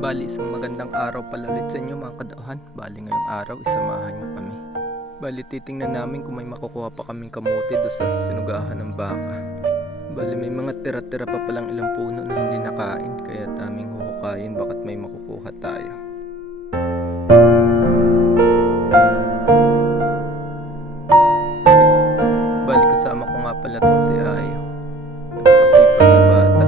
Bali, isang magandang araw pala ulit sa inyo mga kadauhan. Bali, ngayong araw, isamahan nyo kami. Bali, titingnan namin kung may makukuha pa kaming kamuti do sa sinugahan ng baka. Bali, may mga tira-tira pa palang ilang puno na hindi nakain, kaya taming huhukayin bakat may makukuha tayo. Bali, kasama ko nga pala tong si Ayo. Napakasipag na bata.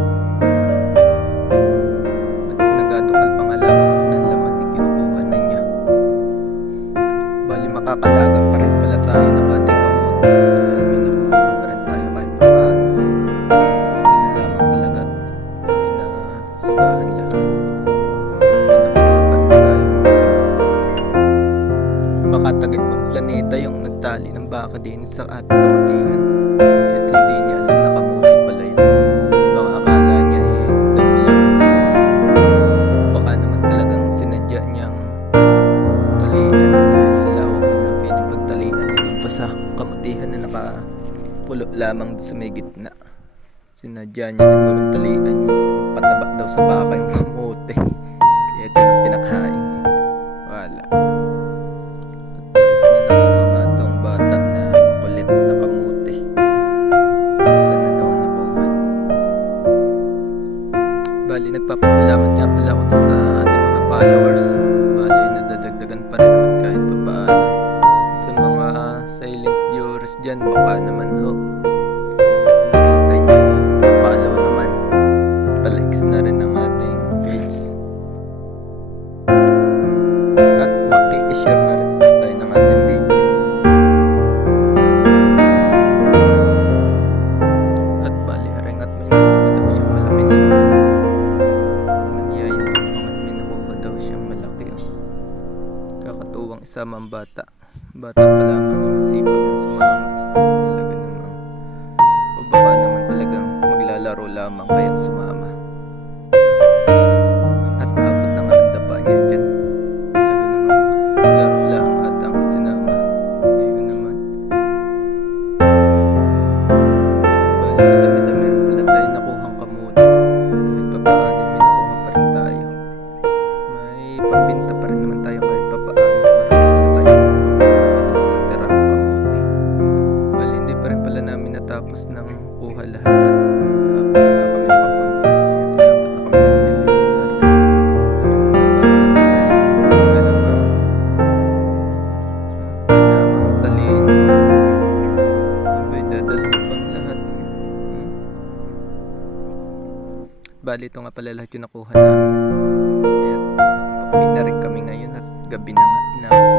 At nagadukal pa nga lamang ako ng laman, ikinukuha na niya. Bali, makakalaga pa rin pala tayo ng ating kamot. Dahil may nakukuha pa rin tayo kahit pa paano. Buti na lamang talaga at hindi na sugahan lahat. Baka taga-ibang planeta yung nagtali ng baka din sa ating kamutihan. At hindi niya alam na kamuti pala yun. Baka akala niya damo lang siguro. Baka naman talagang sinadya niyang talian dahil sa lawak naman ang pwedeng pagtalian doon pa sa kamutihan na nakapulo lamang sa may gitna. Sinadya niya siguro talian niya. Pataba daw sa baka yung kamuti. Kaya doon ang pinakain. Wala. Bali, nagpapasalamat nga pala ako sa ating mga followers. Bali, nadadagdagan pa rin naman kahit pa paano. Sa mga silent viewers dyan, baka naman nakita nyo, follow naman at palikes na rin ang ating page. At makikishare na rin tayo ng ating video. At bali, haring at may nakuha daw siyang malaki na naman. Kakatuwang isama ang bata. Bata pa lamang yung masipag ng sumama. Talaga namang o baka naman talagang maglalaro lamang kaya sumama. At maabot na nga ang dapa niya dyan. Talaga namang laro lang at ang isinama. Ayun naman. At bali, madami-dami rin pala tayo nakuhang kamuti. Kahit pa paano may nakuha pa rin tayo. May pambinta pa rin naman tayo kahit pa paano. Tapos nang kuha lahat at hapon na kami nakapunta, kaya tinapot na kami ng dilim. Talaga namang pinamang talino. Abay, dadalhin pang lahat. Bali, ito nga pala lahat yung nakuha namin. Kaya pauwi na rin kami ngayon at gabi na nga.